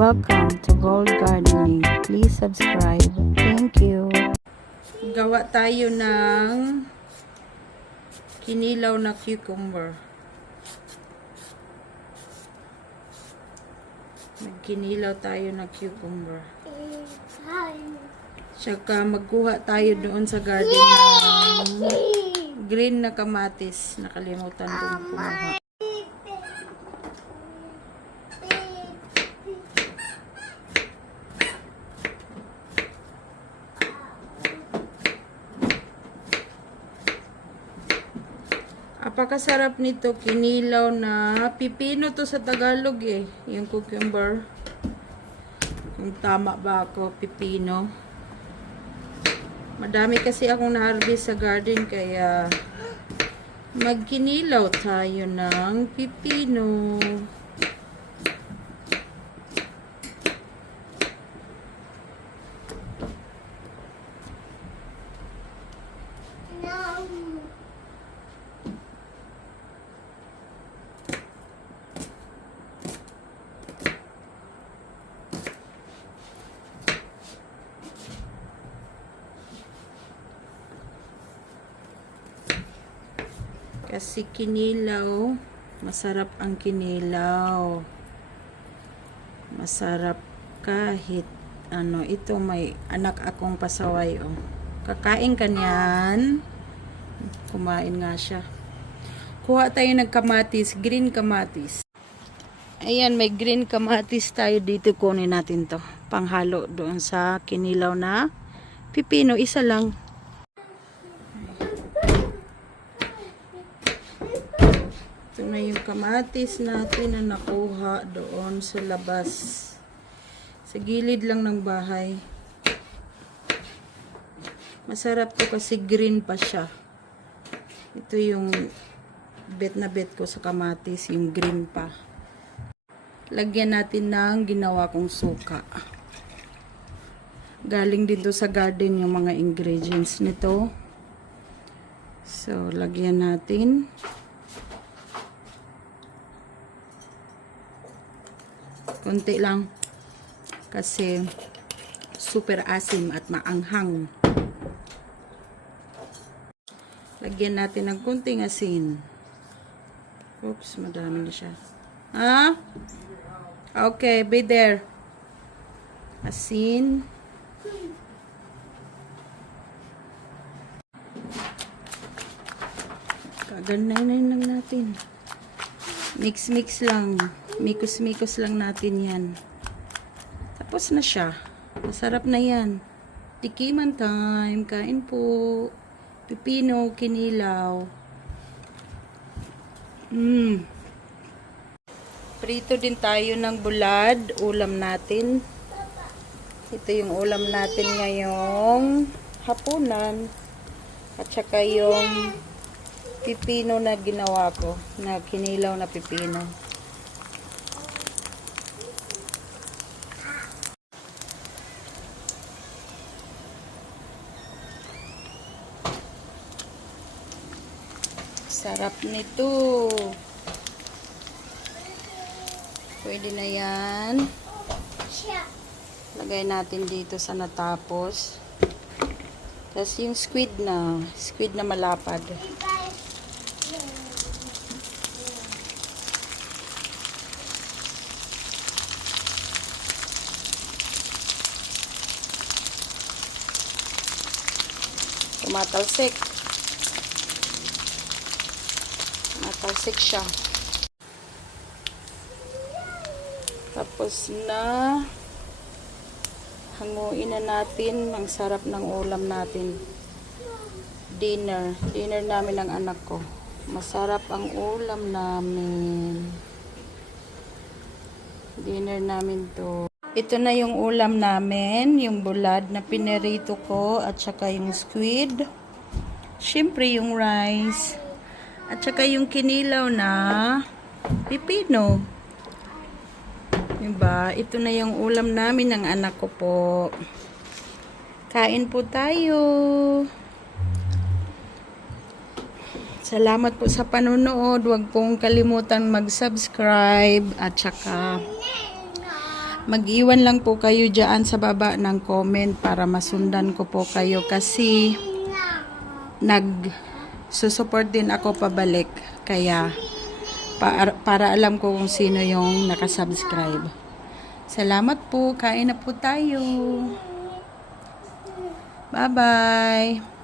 Welcome to Gold Gardening. Please subscribe. Thank you. Gawa tayo ng kinilaw na cucumber. Magkinilaw tayo ng cucumber. Tsaka magkuha tayo doon sa garden ng green na kamatis. Nakalimutan kong kumuha. Apakasarap nito, kinilaw na pipino to sa Tagalog eh, yung cucumber. Kung tama ba ako, pipino. Madami kasi akong na-harvest sa garden kaya magkinilaw tayo ng pipino. Kasi kinilaw, masarap ang kinilaw. Masarap kahit ano, ito may anak akong pasaway oh. Kakain ka niyan. Kumain nga siya. Kuha tayo ng kamatis, green kamatis. Ayan, may green kamatis tayo dito, kunin natin to. Panghalo doon sa kinilaw na pipino, isa lang. Ito na yung kamatis natin na nakuha doon sa labas. Sa gilid lang ng bahay. Masarap to kasi green pa siya. Ito yung bet na bet ko sa kamatis, yung green pa. Lagyan natin ng ginawa kong suka. Galing dito sa garden yung mga ingredients nito. So, lagyan natin. Konti lang kasi super asim at maanghang. Lagyan natin ng konting asin. Oops, madami na siya. Ha? Okay, be there. Asin. Kaganayin lang natin. Mix lang. Mikos-mikos lang natin yan. Tapos na siya. Masarap na yan. Tikiman time. Kain po. Pipino, kinilaw. Prito din tayo ng bulad. Ulam natin. Ito yung ulam natin ngayong hapunan. At saka yung pipino na ginawa ko. Na kinilaw na pipino. Sarap nito. Pwede na yan. Lagay natin dito sa natapos. Tapos yung squid na malapad. Tumatalsik. Matalsik siya. Tapos na hanguin na natin. Ang sarap ng ulam natin. Dinner namin ng anak ko. Masarap ang ulam namin. Dinner namin to. Ito na yung ulam namin. Yung bulad na pinerito ko. At saka yung squid. Siyempre yung rice. At saka yung kinilaw na pipino. Diba? Ito na yung ulam namin ng anak ko po. Kain po tayo. Salamat po sa panonood. Huwag pong kalimutan mag-subscribe at saka Mag-iwan lang po kayo dyan sa baba ng comment para masundan ko po kayo kasi nag-susupport din ako pabalik. Kaya para alam ko kung sino yung nakasubscribe. Salamat po. Kain na po tayo. Bye-bye.